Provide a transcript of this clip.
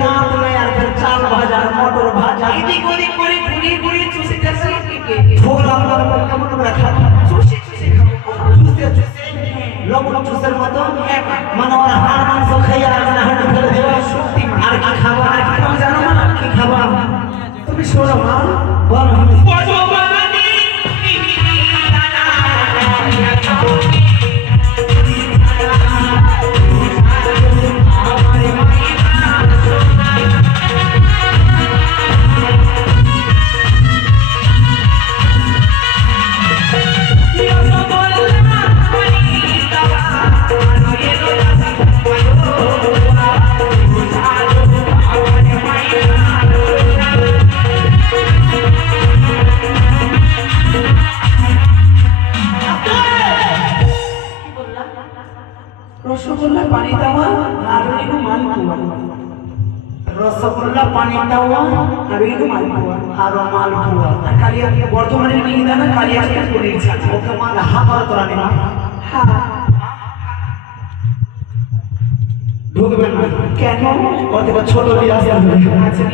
দাঁত নাই আর ফের চাল ভাজা মটর ভাজা। এদিক ওদিক করে ঘুরিয়ে ঘুরিয়ে চুষিতেছে ফুল আপনার উপর কেমন করে খাব চুষে চুষে খাব। চুষে চুষে লবণ চুষের মতো। মানে ওরা হাড় মাংস খাইয়া আমরা হাঁটু ফেলে দেওয়া আর কি খাব আর কি জানো না কি খাব তুমি শোনো মা। বলো। রসগোল্লা পানি দেওয়া একটু মালপোয়া। রসগোল্লা পানি দেওয়া একটু মালপোয়া আর মালপোয়া। আর কালিয়া বর্তমানে নিয়ে না কালিয়া পনির ছাড়া ওকে মাল হাফার তোরা নিমা হ্যাঁ ঢুকবে না। কেন? ছোট আচ্ছা